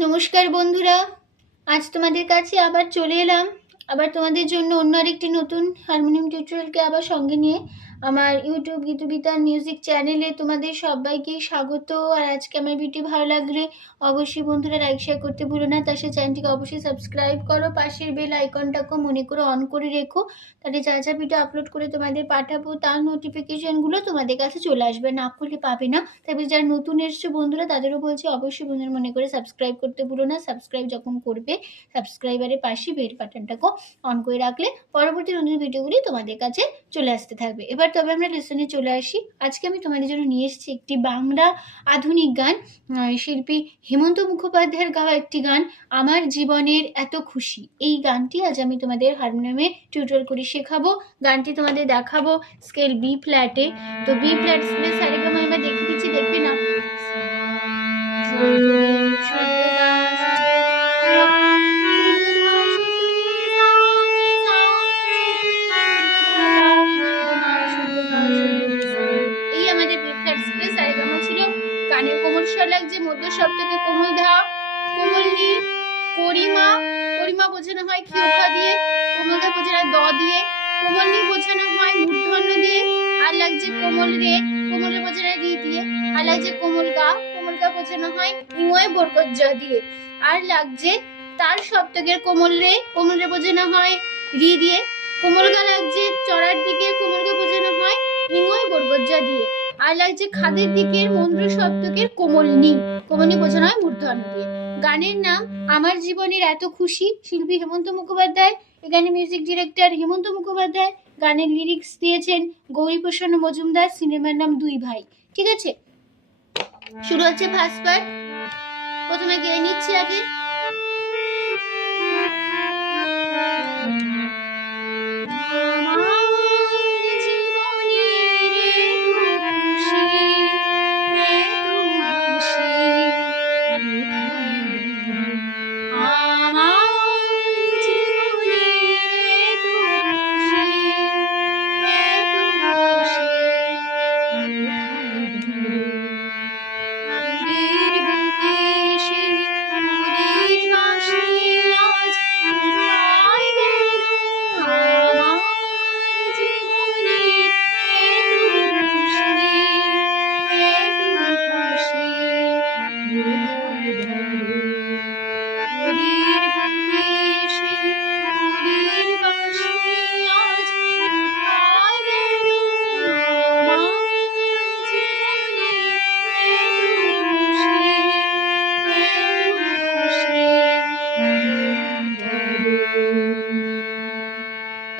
নমস্কার বন্ধুরা। আজ তোমাদের কাছে আবার চলে এলাম। আবার তোমাদের জন্য অন্য আরেকটি নতুন হারমোনিয়াম টিউটোরিয়ালকে আবার সঙ্গে নিয়ে আমার ইউটিউব গীতবিতার মিউজিক চ্যানেলে তোমাদের সবাইকে স্বাগত। আর আজকে আমার ভিডিও ভালো লাগলে অবশ্যই বন্ধুরা লাইক শেয়ার করতে ভুলো না। তার সাথে চ্যানেলটিকে অবশ্যই সাবস্ক্রাইব করো। পাশের বেল আইকনটাকেও মনে করে অন করে রেখো। তাহলে যা যা ভিডিও আপলোড করে তোমাদের পাঠাবো, তার নোটিফিকেশানগুলো তোমাদের কাছে চলে আসবে। না করলে পাবে না। তবে যারা নতুন এসছে বন্ধুরা, তাদেরও বলছি অবশ্যই বন্ধুরা মনে করে সাবস্ক্রাইব করতে ভুলো না। সাবস্ক্রাইব যখন করবে সাবস্ক্রাইবারের পাশে বেল বাটনটাকেও অন করে রাখলে পরবর্তী নতুন ভিডিওগুলি তোমাদের কাছে চলে আসতে থাকবে। এবার তবে আমরা লেসনে চলে আসি। আজকে আমি তোমাদের জন্য নিয়ে এসেছি একটি বাংলা আধুনিক গান। শিল্পী হেমন্ত মুখোপাধ্যায়ের গাওয়া একটি গান, আমার জীবনের এত খুশি। এই গানটি আজ আমি তোমাদের হারমোনিয়ামে টিউটোরিয়াল করে শেখাবো। গানটি তোমাদের দেখাবো স্কেল বি ফ্ল্যাটে তো বি ফ্ল্যাট স্কেলের সারেগামা এবার দেখে দিচ্ছি, দেখবে না? মধ্য সপ্তকে কোমল ধা, কোমল নি করিমা করিমা বোঝানো হয় কিউখা দিয়ে? কোমল ধা বোঝানো দ দিয়ে, কোমল নি বোঝানো হয় মূর্ধন্য দিয়ে, আর লাগছে কোমল রে, কোমল বোঝানো রি দিয়ে, আর লাগছে কোমল গা কোমল গা বোঝানো হয় ইময় বরকত জ দিয়ে, আর লাগছে তার সপ্তকের কোমল রে কোমল রে বোঝানো হয় রি দিয়ে, কোমল গা লাগছে চড়ার দিকে, কোমল গা বোঝানো হয় ইময় বরকত জ দিয়ে, আর লাগছে খাদের দিকের মন্ত্র সপ্তকের কোমল নি কোমল বোঝানো হয় মূর্ধন্য দিয়ে। গানের নাম আমার জীবনের এত খুশি শিল্পী হেমন্ত মুখোপাধ্যায়। এখানে মিউজিক ডিরেক্টর হেমন্ত মুখোপাধ্যায় গানের লিরিক্স দিয়েছেন গৌরীপ্রসন্ন মজুমদার সিনেমার নাম দুই ভাই। ঠিক আছে? শুরু হচ্ছে ফার্স্ট পার্ট প্রথমে গেয়ে নিচ্ছি আগে।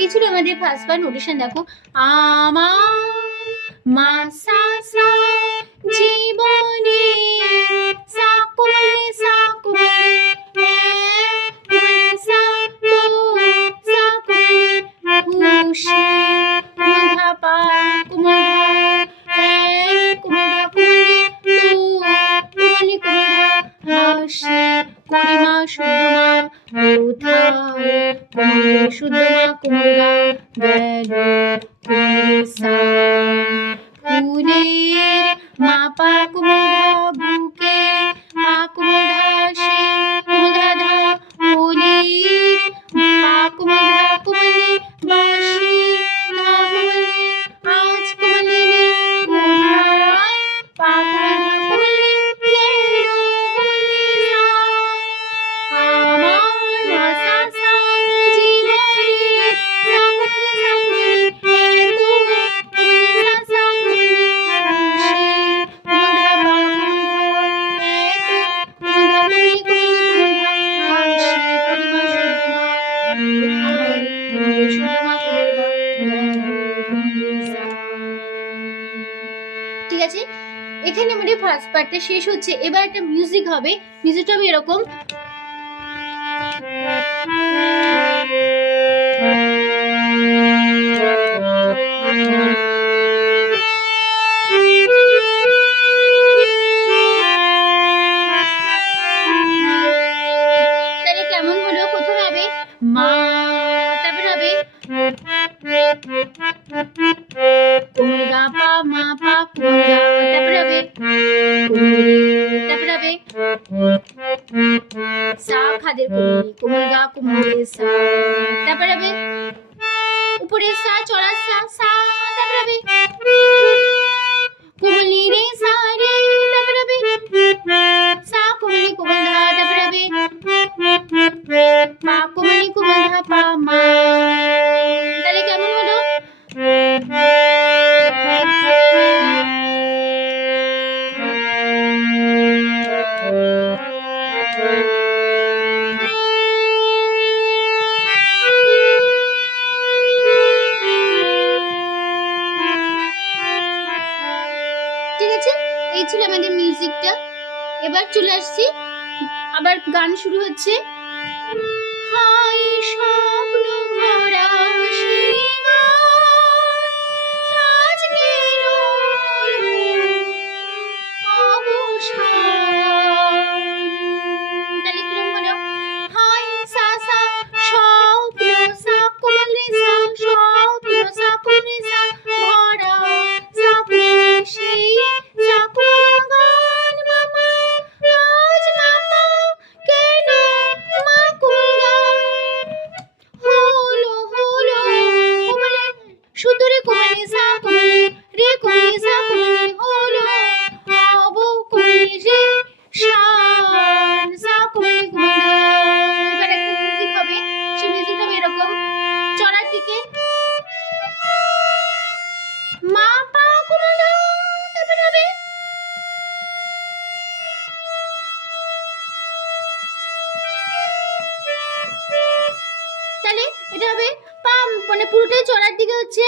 এই ছিল আমাদের ফার্স্ট বার নোটেশন দেখো। আমার মাসা সা জীবনে সাকুলে সাকুলে সা তো সাকুলে কুমধা কুমলি এখানে আমাদের ফার্স্ট পার্টটা শেষ হচ্ছে। এবার একটা মিউজিক হবে। মিউজিকটা আমি এরকম। চলে আসছি। আবার গান শুরু হচ্ছে। হাই দিকে হচ্ছে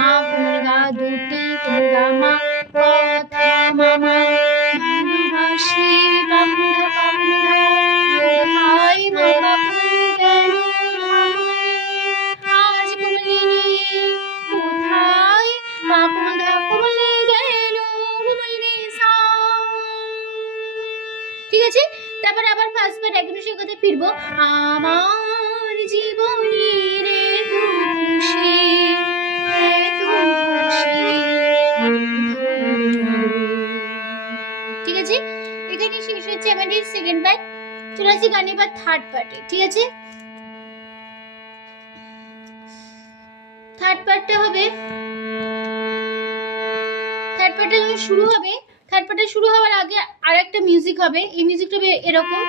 মা দুর্গা দুটি দুর্গা মা, কথা মামা, ভালোবাসি ঠিক আছে? তারপরে আবার ফার্স্ট বার এখনও সে কথা ফিরবো। আমার ইংরেজি গানে বা থার্ড পার্টে ঠিক আছে? থার্ড পার্টটা হবে থার্ড পার্টটা যখন শুরু হবে থার্ড পার্টটা শুরু হওয়ার আগে আরেকটা মিউজিক হবে, এই মিউজিকটা এরকম।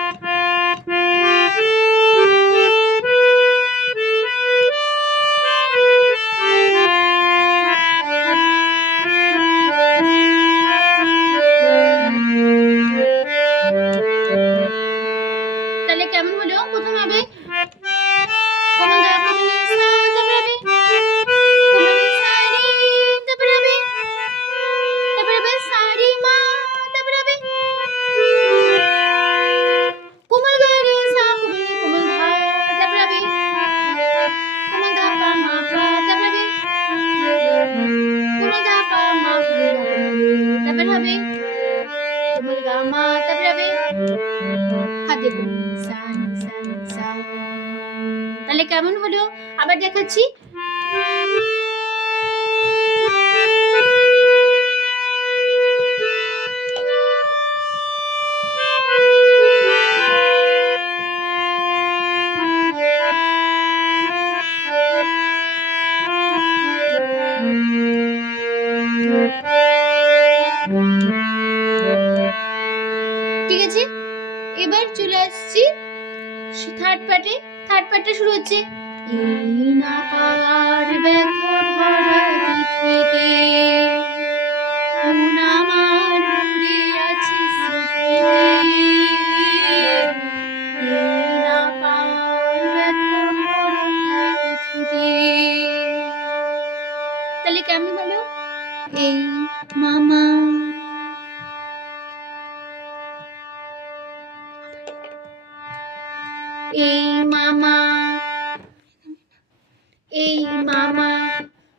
এই মামা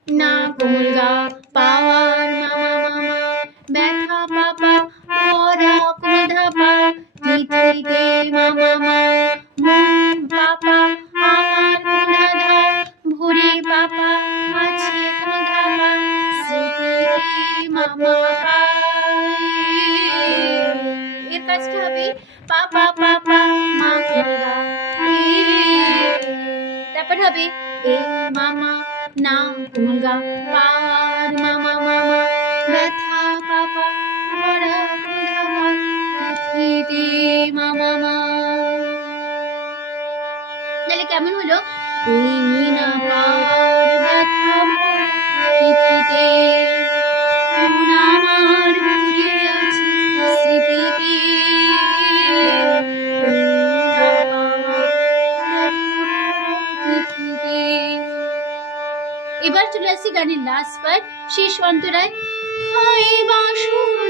না কোমলগা, পাওয়ার মামা মামা। ব্যথা পাপা ভরা কোমল ধাপা তিথিতে মামা, মা। মন পাপা, আমার কোমল ভরে পাপা আছে কোমল ধাপা স্মৃতিতে মামা এর কাজটা হবে পাপা পাপা, মা কোমলগা। তারপর হবে এ মামা, না কোমলগা পার মামা মামা। ব্যথা পাপা কোমলগা তিথিতে মামা, মা। তাহলে কেমন হলো? এই না এবার চলে আসছি গানের লাস্ট পার্ট শেষ অন্তরায় হাই বাসুর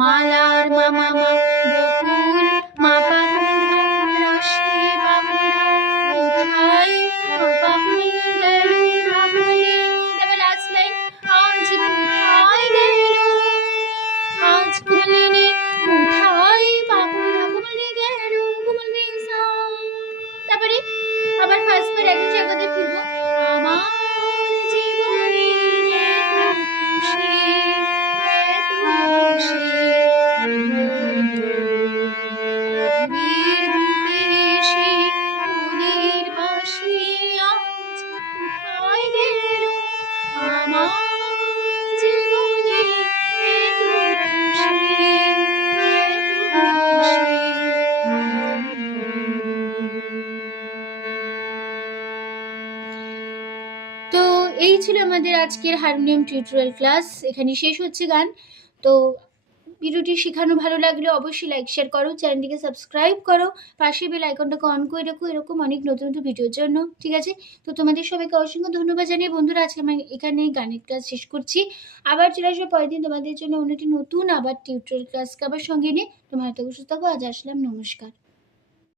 মালার মামা এই ছিল আমাদের আজকের হারমোনিয়াম টিউটোরিয়াল ক্লাস। এখানে শেষ হচ্ছে গান। তো ভিডিওটি শেখানো ভালো লাগলে অবশ্যই লাইক, শেয়ার করো, চ্যানেলটিকে সাবস্ক্রাইব করো। পাশে বেল আইকনটাকে অন করে রাখো এরকম অনেক নতুন নতুন ভিডিওর জন্য। ঠিক আছে? তো তোমাদের সবাইকে অসংখ্য ধন্যবাদ জানিয়ে বন্ধুরা, আজকে আমি এখানে গানের ক্লাস শেষ করছি। আবার চলে আসব পরের দিন তোমাদের জন্য অন্য একটি নতুন আবার টিউটোরিয়াল ক্লাসকে আবার সঙ্গে নিয়ে। তোমার হাতে সুস্থ থাকো, আজ আসলাম, নমস্কার।